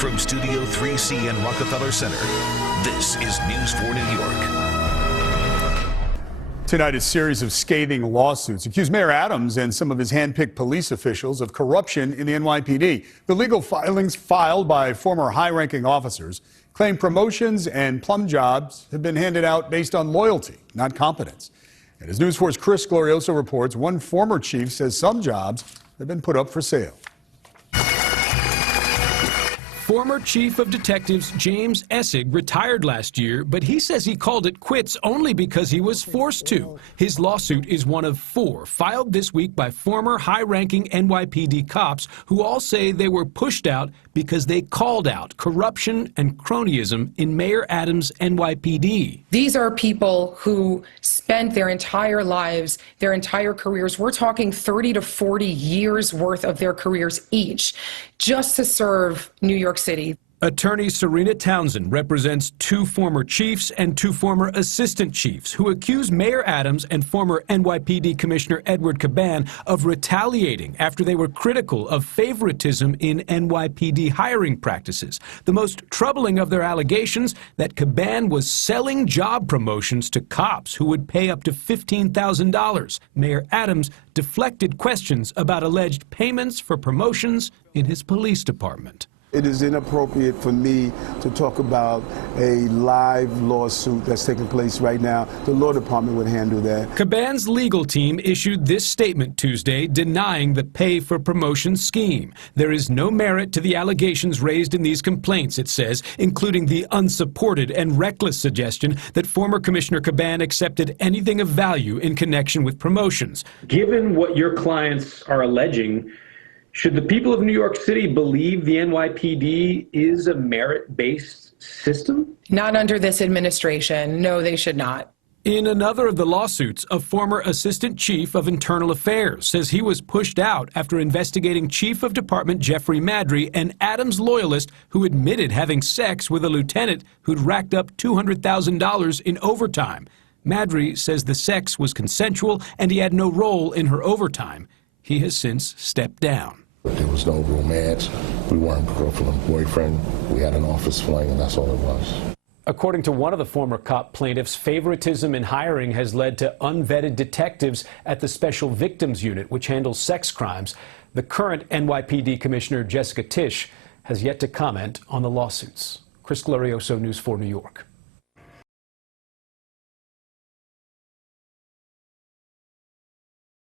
From Studio 3C in Rockefeller Center, this is News 4 New York. Tonight, a series of scathing lawsuits accuse Mayor Adams and some of his handpicked police officials of corruption in the NYPD. The legal filings filed by former high-ranking officers claim promotions and plum jobs have been handed out based on loyalty, not competence. And as News 4's Chris Glorioso reports, one former chief says some jobs have been put up for sale. Former Chief of Detectives James Essig retired last year, but he says he called it quits only because he was forced to. His lawsuit is one of 4 filed this week by former high-ranking NYPD cops who all say they were pushed out because they called out corruption and cronyism in Mayor Adams' NYPD. These are people who spent their entire lives, their entire careers, we're talking 30 to 40 years worth of their careers each, just to serve New York City. Attorney Sarena Townsend represents 2 former chiefs and 2 former assistant chiefs who accuse Mayor Adams and former NYPD Commissioner Edward Caban of retaliating after they were critical of favoritism in NYPD hiring practices. The most troubling of their allegations, that Caban was selling job promotions to cops who would pay up to $15,000. Mayor Adams deflected questions about alleged payments for promotions in his police department. It is inappropriate for me to talk about a live lawsuit that's taking place right now. The law department would handle that. Caban's legal team issued this statement Tuesday denying the pay for promotion scheme. There is no merit to the allegations raised in these complaints, it says, including the unsupported and reckless suggestion that former Commissioner Caban accepted anything of value in connection with promotions. Given what your clients are alleging, should the people of New York City believe the NYPD is a merit-based system? Not under this administration. No, they should not. In another of the lawsuits, a former assistant chief of internal affairs says he was pushed out after investigating Chief of Department Jeffrey Madry, an Adams loyalist who admitted having sex with a lieutenant who'd racked up $200,000 in overtime. Madry says the sex was consensual and he had no role in her overtime. He has since stepped down. There was no romance. We weren't girlfriend and boyfriend. We had an office fling, and that's all it was. According to one of the former cop plaintiffs, favoritism in hiring has led to unvetted detectives at the Special Victims Unit, which handles sex crimes. The current NYPD Commissioner, Jessica Tisch, has yet to comment on the lawsuits. Chris Glorioso, News 4 New York.